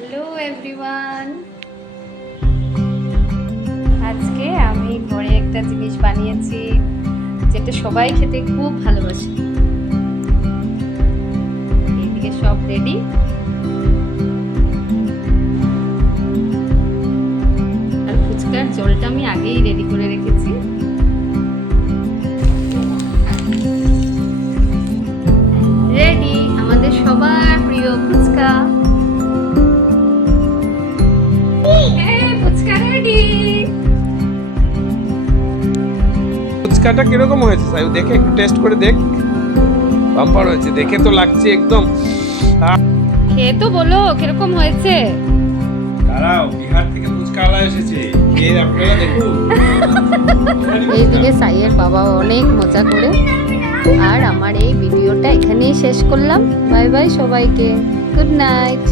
Hello everyone, আজকে আমি ঘরে একটা জিনিস বানিয়েছি যেটা সবাই খেতে খুব ভালোবাসে। এইদিকে সব রেডি। আর ফুচকার জলটা আমি আগেই রেডি করে রেখেছি। রেডি আমাদের সবার প্রিয় ফুচকা। ফুচকাটা কিরকম হয়েছে সাইউ, দেখে একটু টেস্ট করে দেখ। বাম্পার হয়েছে, দেখে তো লাগছে একদম। খেয়ে তো বলো কিরকম হয়েছে। দাঁড়াও, বিহার থেকে ফুচকাওয়ালা এসেছে, এর আপনারা দেখুন। এইদিকে সাইয়ের বাবা অনেক মজা করে। আর আমার এই ভিডিওটা এখানেই শেষ করলাম। বাই বাই সবাইকে, গুড নাইট।